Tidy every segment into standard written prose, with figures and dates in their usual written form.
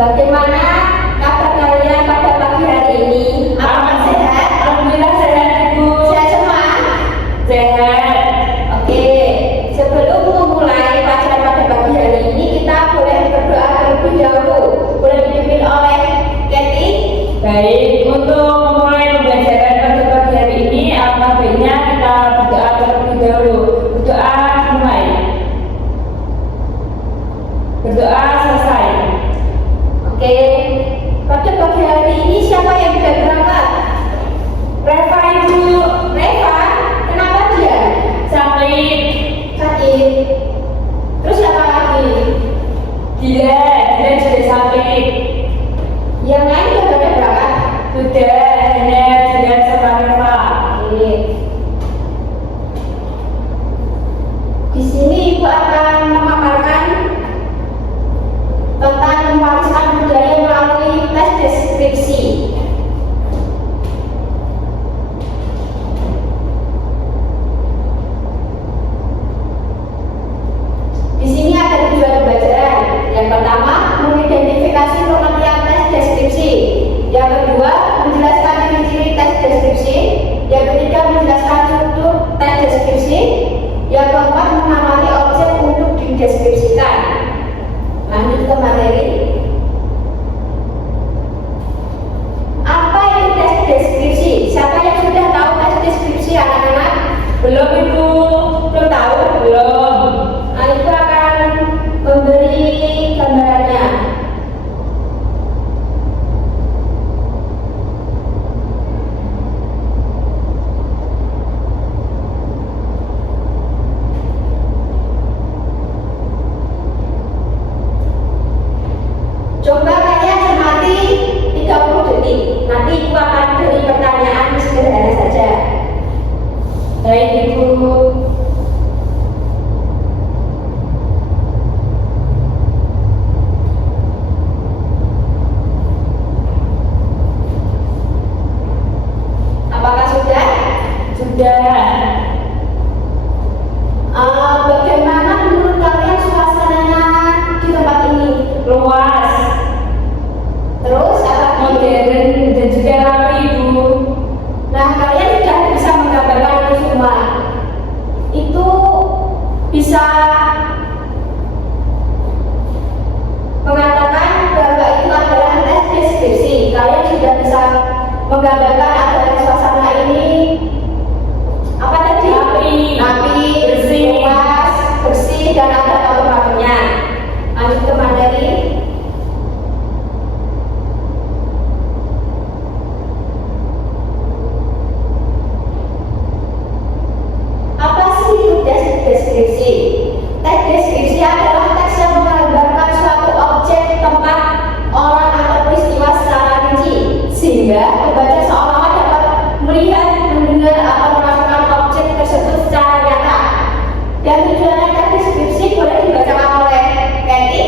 Bagaimana kabar kalian pada pagi hari ini? Apakah sehat? Alhamdulillah sehat, Ibu. Sehat semua? Sehat. Oke, sebelum memulai pelajaran pada pagi hari ini, kita boleh berdoa terlebih dahulu. Boleh dipimpin oleh Kathy? Baik, untuk memulai pembelajaran pada pagi hari ini, alangkah baiknya kita berdoa terlebih dahulu. Berdoa dimulai. Berdoa selesai. Oke, pada pagi hari ini siapa yang sudah berangkat? Reva, Ibu. Reva, kenapa dia? Sakit. Sakit. Terus siapa lagi? Dia sudah sakit. Yang lain sudah pada berangkat? Sudah, hanya dia sama Reva. Oke. Di sini Ibu akan memaparkan tentang mewariskan budaya melalui tes deskripsi. Di sini ada tujuan pembelajaran. Yang pertama, mengidentifikasi pengertian tes deskripsi. Yang kedua, menjelaskan ciri-ciri tes deskripsi. Yang ketiga, menjelaskan struktur tes deskripsi. Yang keempat, menamai objek untuk dideskripsikan. Lanjut ke materi. Apa itu tes deskripsi? Siapa yang sudah tahu tes deskripsi, anak-anak? Belum, Ibu. Belum tahu? Belum. Nah, Ibu akan memberi gambarannya. Coba kalian cermati 30 detik. Nanti Ibu akan beri pertanyaan sederhana saja. Baik, Ibu. Apakah sudah? Sudah. Bagaimana menurut kalian suasananya di tempat ini? Luas, Terus apa lagi? modern, dan juga rapi, Ibu. Nah, kalian sudah bisa menggambarkan itu semua. Itu bisa mengatakan bahwa itu adalah tes deskripsi. Kalian sudah bisa menggambarkan agar suasana ini apa tadi? Rapi, Bersih. luas, bersih, dan ada fotografinya. Lanjut ke materi. Apa sih itu tes deskripsi? Tes deskripsi adalah teks yang menggambarkan suatu objek, tempat, orang, atau peristiwa secara rinci, sehingga pembaca seolah-olah dapat melihat, mendengar, atau merasakan objek tersebut secara nyata. Dan tujuan tes deskripsi boleh dibacakan oleh Kathy.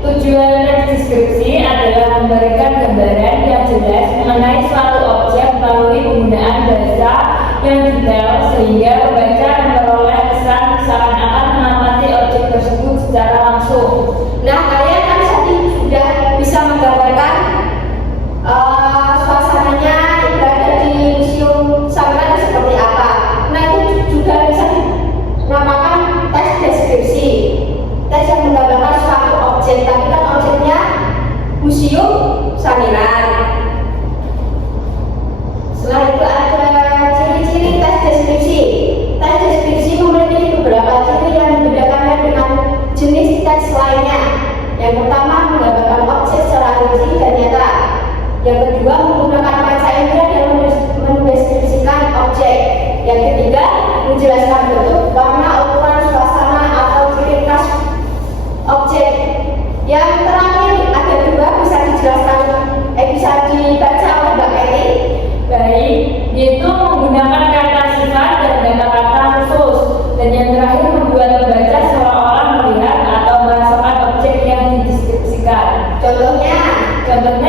Tujuan teks deskripsi adalah memberikan gambaran yang jelas mengenai suatu objek melalui penggunaan bahasa yang detail sehingga pembaca memperoleh kesan seakan-akan mengamati objek tersebut secara langsung. Nah, kalian kan tadi sudah bisa menggambarkan suasananya ibadah di museum Sampurna seperti apa. Nah, itu juga bisa dinamakan tes deskripsi. Tes yang menggambarkan suatu objek, tapi kan objeknya museum Samiran. Setelah itu ada ciri-ciri tes deskripsi. Tes deskripsi memiliki beberapa ciri yang membedakannya dengan jenis tes lainnya. Yang pertama, menggambarkan objek secara rinci dan nyata. Yang kedua, menggunakan panca indera dalam mendeskripsikan objek. Yang ketiga, menjelaskan bentuk, warna, ukuran, suasana, atau ciri khas objek. Yang terakhir, ada dua bisa dijelaskan, bisa dibaca oleh Mbak Kelly. Baik, yaitu menggunakan kata sifat dan kata-kata khusus. Dan yang terakhir membuat pembaca seolah-olah melihat atau merasakan objek yang dideskripsikan. Contohnya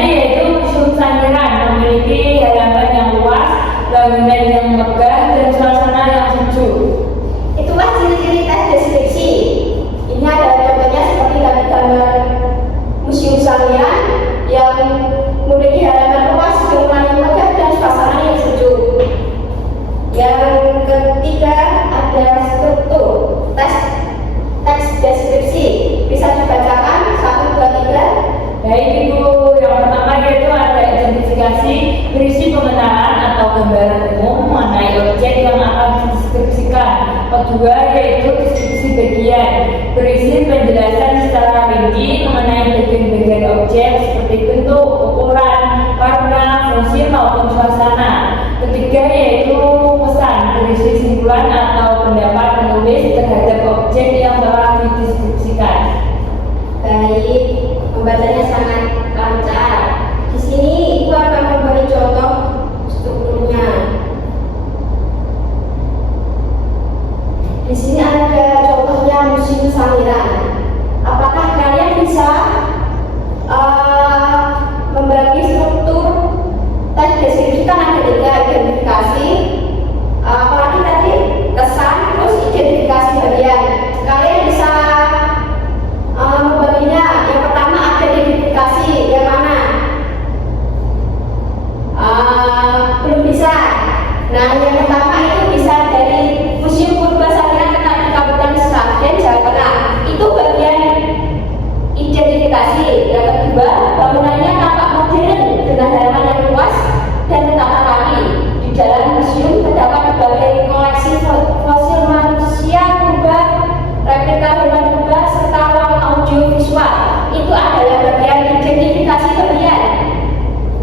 yaitu Museum Samiran memiliki halaman yang luas, bangunan yang megah, dan suasana yang sejuk. itulah ciri-ciri tes deskripsi. Ini adalah contohnya seperti gambar Museum Samiran. gambaran umum mengenai objek yang akan dideskripsikan. Kedua yaitu deskripsi bagian, berisi penjelasan secara rinci mengenai bagian-bagian objek seperti bentuk, ukuran, warna, fungsi maupun suasana. Ketiga yaitu pesan, berisi simpulan atau pendapat penulis terhadap objek yang telah dideskripsikan. Baik, pembacanya sangat lancar. Di sini Ibu akan memberi contoh strukturnya. Di sini ada contohnya Museum Sangiran. Apakah kalian bisa membagi struktur teks deskripsi? Kan ada 3, identifikasi, apalagi tadi kesan, terus identifikasi bagian. Kalian bisa membaginya. Yang pertama ada identifikasi, yang mana? Belum bisa. Nah, yang pertama itu bisa dari Museum Purba Sangiran di Kabupaten Sragen, Jawa Tengah. Itu bagian identifikasi. Yang kedua, bangunannya tampak modern dengan halaman yang luas dan tertata rapi. Di dalam museum terdapat berbagai koleksi fosil manusia purba, replika hewan purba, serta ruang audio visual. Itu adalah bagian identifikasi bagian.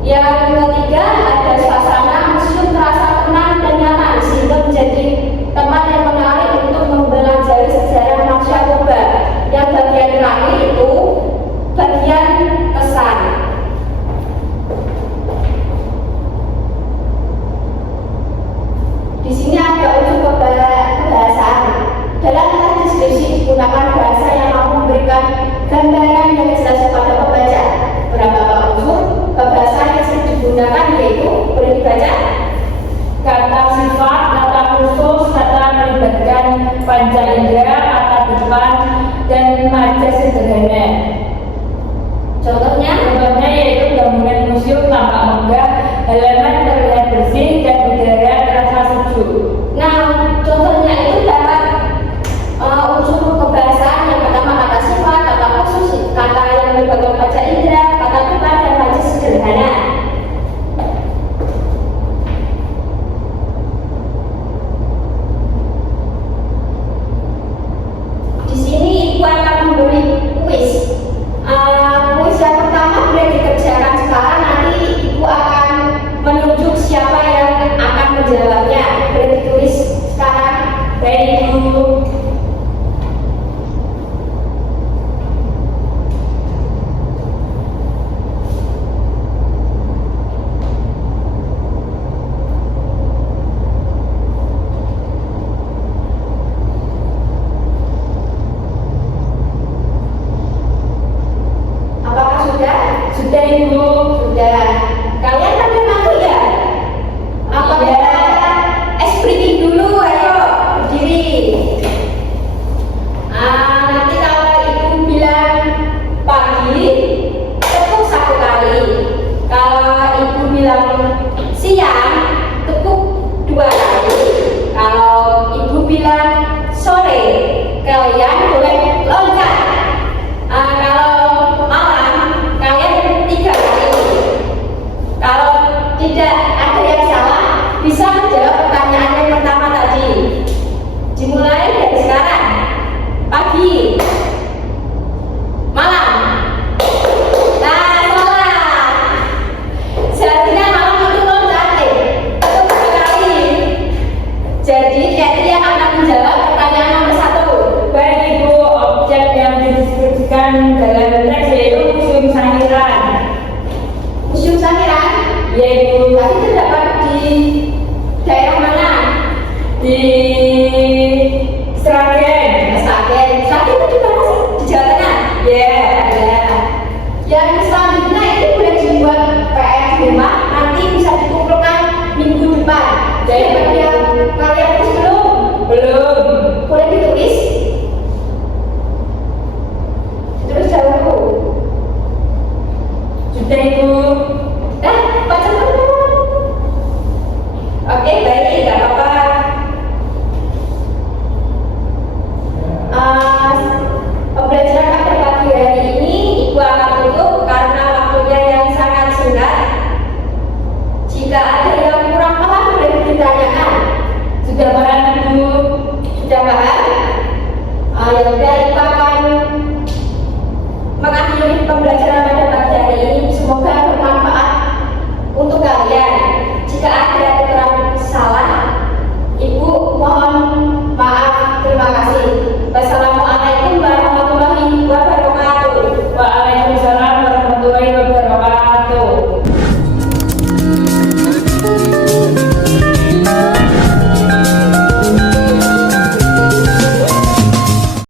Yang ketiga, ada suasana museum terasa tenang dan nyaman sehingga menjadi tempat yang menarik untuk mempelajari sejarah manusia purba. Yang bagian terakhir itu bagian kesan. Di sini ada unsur kebahasaan. Dalam teks deskripsi digunakan bahasa yang mampu memberikan gambaran yang jelas kepada pembaca. Beberapa unsur kebahasaan yang sering digunakan yaitu, boleh dibaca? Kata sifat, kata khusus, kata melibatkan panca indera, kata depan, dan majas sederhana. Contohnya Yaitu bangunan museum tampak megah, halaman terlihat bersih, dan udara terasa sejuk. Nah, contohnya itu dapat unsur kebahasaan. Yang pertama kata sifat, kata khusus, kata yang melibatkan panca indera, kata depan, dan majas sederhana. Di sini Ibu akan memberi kuis. Kuis yang pertama boleh dikerjakan sekarang. Nanti Ibu akan menunjuk siapa yang akan menjawabnya. Boleh ditulis sekarang. Baik, Ibu. Apakah sudah? Sudah, Ibu. Sudah. Kalian pada ngantuk ya? Apa Iya. Espriti dulu, ayo berdiri. Nanti kalau Ibu bilang pagi, tepuk 1 kali. Kalau Ibu bilang siang, tepuk 2 kali. Kalau Ibu bilang sore, kalian boleh loncat. Kalau malam, kalian 3 kali. Kalau tidak ada yang salah, bisa menjawab pertanyaan yang pertama tadi. Dimulai dari sekarang. Pagi, malam. Nah, salah. Seharusnya malam itu loncat. Itu 2 kali. Jadi Cathy yang akan menjawab pertanyaan nomor 1. Baik, Ibu. Objek yang dideskripsikan dalam teks